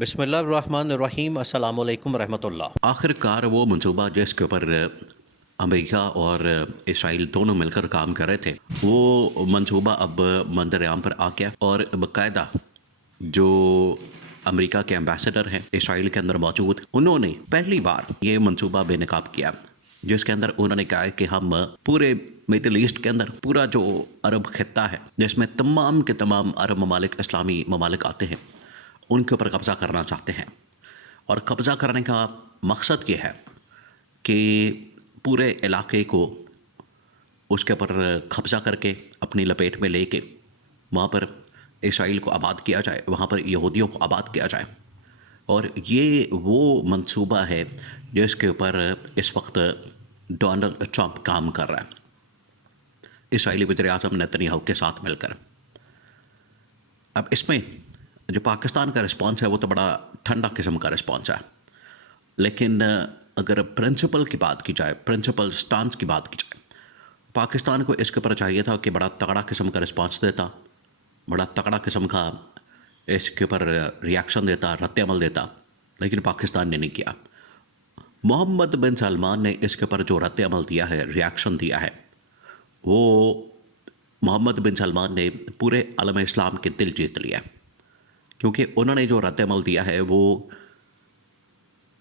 بسم اللہ الرحمن الرحیم، السلام علیکم ورحمۃ اللہ۔ آخر کار وہ منصوبہ جس کے اوپر امریکہ اور اسرائیل دونوں مل کر کام کر رہے تھے، وہ منصوبہ اب منظر عام پر آ گیا، اور باقاعدہ جو امریکہ کے ایمبیسڈر ہیں اسرائیل کے اندر موجود، انہوں نے پہلی بار یہ منصوبہ بے نقاب کیا، جس کے اندر انہوں نے کہا ہے کہ ہم پورے مڈل ایسٹ کے اندر پورا جو عرب خطہ ہے، جس میں تمام کے تمام عرب ممالک، اسلامی ممالک آتے ہیں، ان کے اوپر قبضہ کرنا چاہتے ہیں۔ اور قبضہ کرنے کا مقصد یہ ہے کہ پورے علاقے کو اس کے اوپر قبضہ کر کے اپنی لپیٹ میں لے کے وہاں پر اسرائیل کو آباد کیا جائے، وہاں پر یہودیوں کو آباد کیا جائے۔ اور یہ وہ منصوبہ ہے جس کے اوپر اس وقت ڈونلڈ ٹرمپ کام کر رہا ہے، اسرائیلی وزیر اعظم نیتن یاہو کے ساتھ مل کر۔ اب اس میں جو پاکستان کا رسپانس ہے وہ تو بڑا ٹھنڈا قسم کا رسپانس ہے، لیکن اگر پرنسپل کی بات کی جائے، پرنسپل سٹانس کی بات کی جائے، پاکستان کو اس کے اوپر چاہیے تھا کہ بڑا تگڑا قسم کا رسپانس دیتا، بڑا تگڑا قسم کا اس کے اوپر ریاکشن دیتا، رد عمل دیتا، لیکن پاکستان نے نہیں کیا۔ محمد بن سلمان نے اس کے اوپر جو رد عمل دیا ہے، ریاکشن دیا ہے، وہ محمد بن سلمان نے پورے عالم اسلام کے دل جیت لیا ہے، کیونکہ انہوں نے جو رد عمل دیا ہے وہ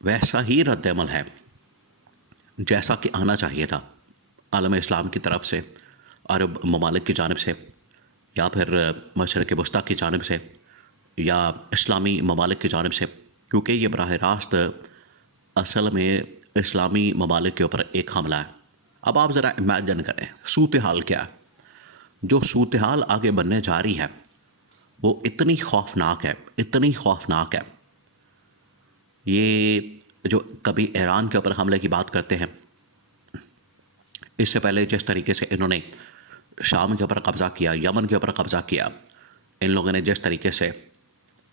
ویسا ہی رد عمل ہے جیسا کہ آنا چاہیے تھا عالم اسلام کی طرف سے، عرب ممالک کی جانب سے، یا پھر مشرق وسطیٰ کی جانب سے، یا اسلامی ممالک کی جانب سے، کیونکہ یہ براہ راست اصل میں اسلامی ممالک کے اوپر ایک حملہ ہے۔ اب آپ ذرا امیجن کریں صورتحال کیا ہے، جو صورتحال آگے بننے جا رہی ہے وہ اتنی خوفناک ہے، اتنی خوفناک ہے۔ یہ جو کبھی ایران کے اوپر حملے کی بات کرتے ہیں، اس سے پہلے جس طریقے سے انہوں نے شام کے اوپر قبضہ کیا، یمن کے اوپر قبضہ کیا، ان لوگوں نے جس طریقے سے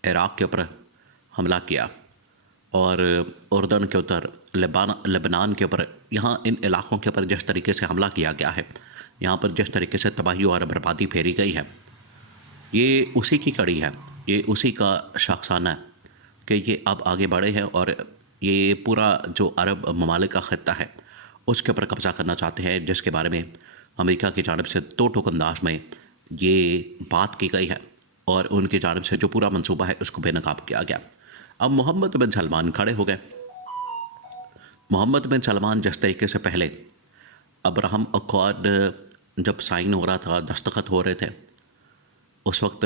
عراق کے اوپر حملہ کیا، اور اردن کے اوپر، لبنان کے اوپر، یہاں ان علاقوں کے اوپر جس طریقے سے حملہ کیا گیا ہے، یہاں پر جس طریقے سے تباہی اور بربادی پھیری گئی ہے، یہ اسی کی کڑی ہے، یہ اسی کا شاخسانہ ہے کہ یہ اب آگے بڑھے ہیں اور یہ پورا جو عرب ممالک کا خطہ ہے اس کے اوپر قبضہ کرنا چاہتے ہیں، جس کے بارے میں امریکہ کی جانب سے دو ٹوک انداز میں یہ بات کی گئی ہے، اور ان کی جانب سے جو پورا منصوبہ ہے اس کو بے نقاب کیا گیا۔ اب محمد بن سلمان کھڑے ہو گئے۔ محمد بن سلمان جس طریقے سے پہلے ابراہم اکارڈ جب سائن ہو رہا تھا، دستخط ہو رہے تھے، اس وقت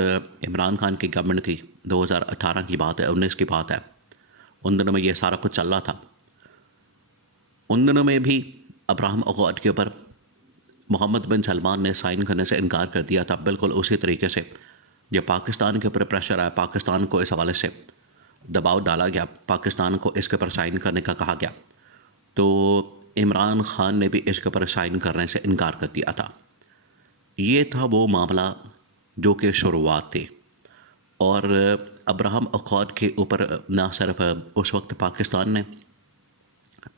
عمران خان کی گورنمنٹ تھی، 2018 کی بات ہے، 19 کی بات ہے، ان دنوں میں یہ سارا کچھ چل رہا تھا۔ ان دنوں میں بھی ابراہم اکارڈ کے اوپر محمد بن سلمان نے سائن کرنے سے انکار کر دیا تھا، بالکل اسی طریقے سے جب پاکستان کے اوپر پریشر آیا، پاکستان کو اس حوالے سے دباؤ ڈالا گیا، پاکستان کو اس کے اوپر سائن کرنے کا کہا گیا، تو عمران خان نے بھی اس کے اوپر سائن کرنے سے انکار کر دیا تھا۔ یہ تھا وہ معاملہ جو کہ شروعات تھی، اور ابراہم اکارڈ کے اوپر نہ صرف اس وقت پاکستان نے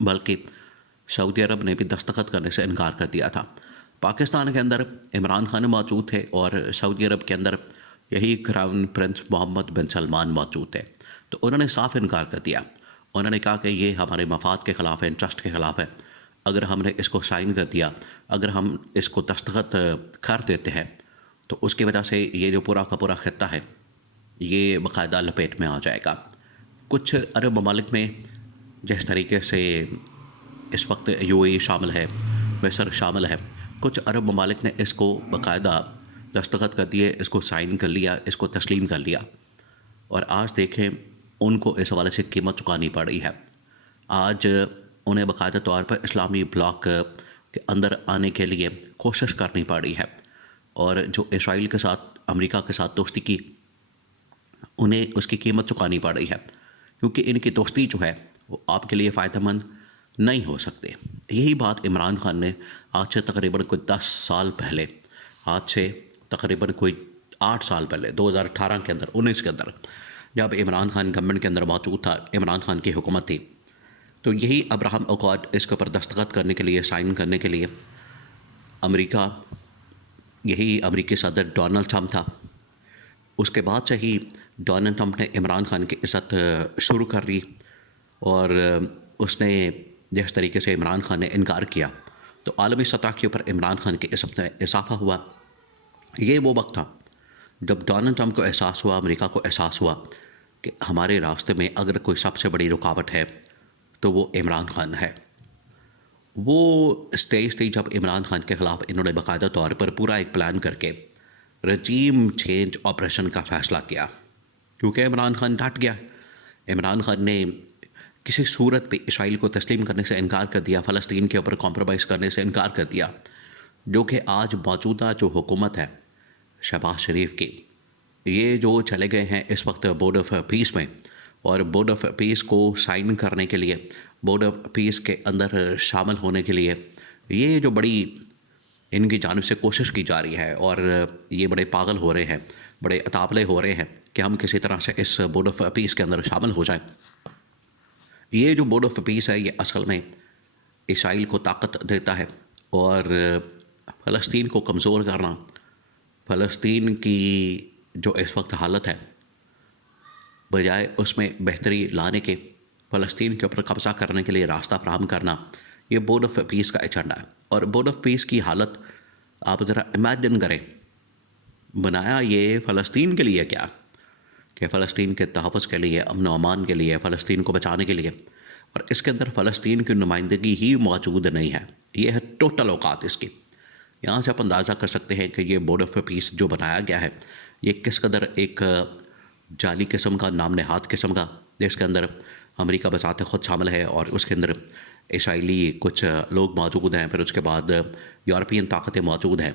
بلکہ سعودی عرب نے بھی دستخط کرنے سے انکار کر دیا تھا۔ پاکستان کے اندر عمران خان موجود تھے، اور سعودی عرب کے اندر یہی کراؤن پرنس محمد بن سلمان موجود تھے، تو انہوں نے صاف انکار کر دیا۔ انہوں نے کہا کہ یہ ہمارے مفاد کے خلاف ہے، انٹرسٹ کے خلاف ہے، اگر ہم نے اس کو سائن کر دیا، اگر ہم اس کو دستخط کر دیتے ہیں تو اس کی وجہ سے یہ جو پورا کا پورا خطہ ہے یہ باقاعدہ لپیٹ میں آ جائے گا۔ کچھ عرب ممالک میں جس طریقے سے اس وقت UAE شامل ہے، مصر شامل ہے، کچھ عرب ممالک نے اس کو باقاعدہ دستخط کر دیے، اس کو سائن کر لیا، اس کو تسلیم کر لیا، اور آج دیکھیں ان کو اس حوالے سے قیمت چکانی پڑ رہی ہے۔ آج انہیں باقاعدہ طور پر اسلامی بلاک کے اندر آنے کے لیے کوشش کرنی پڑ رہی ہے، اور جو اسرائیل کے ساتھ، امریکہ کے ساتھ دوستی کی، انہیں اس کی قیمت چکانی پڑ رہی ہے، کیونکہ ان کی دوستی جو ہے وہ آپ کے لیے فائدہ مند نہیں ہو سکتے۔ یہی بات عمران خان نے آج سے تقریباً کوئی 10 سال پہلے، آج سے تقریباً کوئی 8 سال پہلے، 2018 کے اندر، 19 کے اندر، جب عمران خان گورنمنٹ کے اندر موجود تھا، عمران خان کی حکومت تھی، تو یہی ابراہم اکارڈ اس کے اوپر دستخط کرنے کے لیے، سائن کرنے کے لیے امریکہ، یہی امریکی صدر ڈونلڈ ٹرمپ تھا، اس کے بعد سے ہی ڈونلڈ ٹرمپ نے عمران خان کی عزت شروع کر دی، اور اس نے جس طریقے سے عمران خان نے انکار کیا تو عالمی سطح کے اوپر عمران خان کی عزت میں اضافہ ہوا۔ یہ وہ وقت تھا جب ڈونلڈ ٹرمپ کو احساس ہوا، امریکہ کو احساس ہوا کہ ہمارے راستے میں اگر کوئی سب سے بڑی رکاوٹ ہے تو وہ عمران خان ہے۔ وہ اسٹیج تھی جب عمران خان کے خلاف انہوں نے باقاعدہ طور پر پورا ایک پلان کر کے رجیم چینج آپریشن کا فیصلہ کیا، کیونکہ عمران خان ڈٹ گیا۔ عمران خان نے کسی صورت پہ اسرائیل کو تسلیم کرنے سے انکار کر دیا، فلسطین کے اوپر کمپرومائز کرنے سے انکار کر دیا، جو کہ آج موجودہ جو حکومت ہے شہباز شریف کی، یہ جو چلے گئے ہیں اس وقت بورڈ آف پیس میں، اور بورڈ آف پیس کو سائن کرنے کے لیے، بورڈ آف پیس کے اندر شامل ہونے کے لیے یہ جو بڑی ان کی جانب سے کوشش کی جا رہی ہے، اور یہ بڑے پاگل ہو رہے ہیں، بڑے اطابلے ہو رہے ہیں کہ ہم کسی طرح سے اس بورڈ آف پیس کے اندر شامل ہو جائیں۔ یہ جو بورڈ آف پیس ہے یہ اصل میں اسرائیل کو طاقت دیتا ہے، اور فلسطین کو کمزور کرنا، فلسطین کی جو اس وقت حالت ہے بجائے اس میں بہتری لانے کے، فلسطین کے اوپر قبضہ کرنے کے لیے راستہ فراہم کرنا، یہ بورڈ آف پیس کا ایجنڈا ہے۔ اور بورڈ آف پیس کی حالت آپ ذرا امیجن کریں، بنایا یہ فلسطین کے لیے کیا، کہ فلسطین کے تحفظ کے لیے، امن و امان کے لیے، فلسطین کو بچانے کے لیے، اور اس کے اندر فلسطین کی نمائندگی ہی موجود نہیں ہے۔ یہ ہے ٹوٹل اوقات اس کی۔ یہاں سے آپ اندازہ کر سکتے ہیں کہ یہ بورڈ آف پیس جو بنایا گیا ہے یہ کس قدر ایک جعلی قسم کا، نام نہاد قسم کا، جس کے اندر امریکہ بذات خود شامل ہے، اور اس کے اندر اسرائیلی کچھ لوگ موجود ہیں، پھر اس کے بعد یورپین طاقتیں موجود ہیں،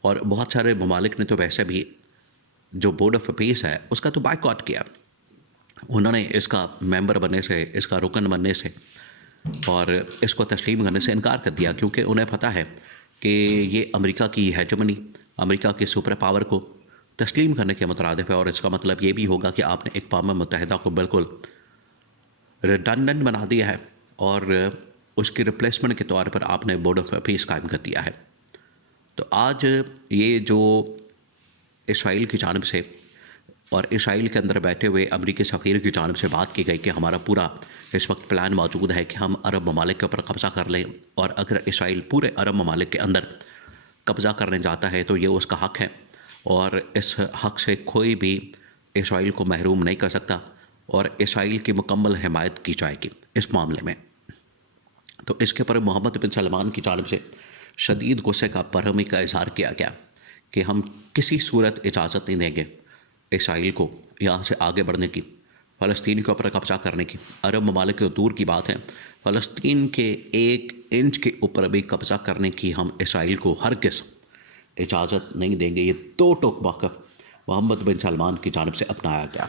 اور بہت سارے ممالک نے تو ویسے بھی جو بورڈ آف پیس ہے اس کا تو بائیکاٹ کیا، انہوں نے اس کا ممبر بننے سے، اس کا رکن بننے سے اور اس کو تسلیم کرنے سے انکار کر دیا، کیونکہ انہیں پتہ ہے کہ یہ امریکہ کی ہیجمنی، امریکہ کے سپر پاور کو تسلیم کرنے کے مترادف ہے، اور اس کا مطلب یہ بھی ہوگا کہ آپ نے اقوام متحدہ کو بالکل ریڈنڈنٹ بنا دیا ہے، اور اس کی ریپلیسمنٹ کے طور پر آپ نے بورڈ آف پیس قائم کر دیا ہے۔ تو آج یہ جو اسرائیل کی جانب سے اور اسرائیل کے اندر بیٹھے ہوئے امریکی سفیر کی جانب سے بات کی گئی کہ ہمارا پورا اس وقت پلان موجود ہے کہ ہم عرب ممالک کے اوپر قبضہ کر لیں، اور اگر اسرائیل پورے عرب ممالک کے اندر قبضہ کرنے جاتا ہے تو یہ اس کا حق ہے، اور اس حق سے کوئی بھی اسرائیل کو محروم نہیں کر سکتا، اور اسرائیل کی مکمل حمایت کی جائے گی اس معاملے میں۔ تو اس کے اوپر محمد بن سلمان کی جانب سے شدید غصے کا، برہمی کا اظہار کیا گیا کہ ہم کسی صورت اجازت نہیں دیں گے اسرائیل کو یہاں سے آگے بڑھنے کی، فلسطین کے اوپر قبضہ کرنے کی۔ عرب ممالک تو دور کی بات ہے، فلسطین کے 1 انچ کے اوپر بھی قبضہ کرنے کی ہم اسرائیل کو ہرگز اجازت نہیں دیں گے۔ یہ دو ٹوک موقف محمد بن سلمان کی جانب سے اپنایا گیا۔